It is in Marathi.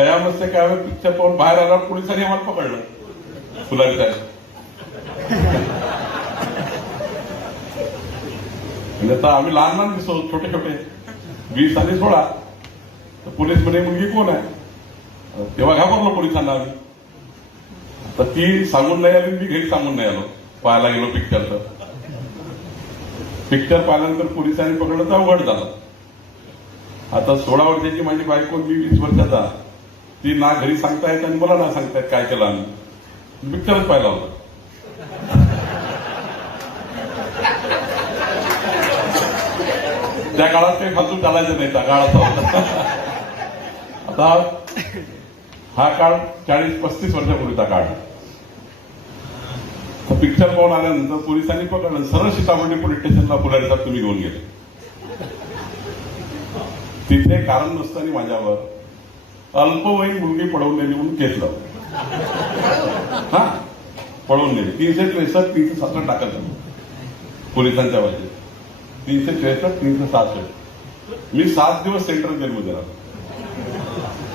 कयामत से काय पिक्चर पाहून बाहेर आला पोलिसांनी आम्हाला पकडलं. फुलारी साहेब म्हणजे आता आम्ही लहान लहान दिसतो, छोटे छोटे 20 आणि 16. तर पोलीस म्हणे मुलगी कोण आहे, तेव्हा घाबरलो पोलिसांना आम्ही. तर ती सांगून नाही आली, मी घरी सांगून नाही आलो. पाहायला गेलो पिक्चरचं. पिक्चर पाहिल्यानंतर पोलिसांनी पकडलं तर अवघड झालं. आता 16 वर्षाची माझी बायको, मी 20 वर्षाचा. ती ना घरी सांगतायत आणि मला ना सांगतायत काय केलं आम्ही. पिक्चरच पाहिला होता. त्या काळात काही फालतू चालायचं नाही, त्या काळात होता. आता हा काळ 40-35 वर्षापूर्वीचा काळ. पिक्चर पाहून आल्यानंतर पोलिसांनी पकडलं, सरळ सीताबर्डी पोलीस स्टेशनला फुलारी साहेब तुम्ही घेऊन गेले. तिथे कारण नसताना माझ्यावर अल्पवयीन मुलगी पळवून नेली म्हणून केस लावलं. हा, पळवून नेली. 363, 367 टाकायचं पोलिसांच्या बाजूने. 363, 367. मी 7 दिवस सेंट्रल जेलमध्ये राहतो.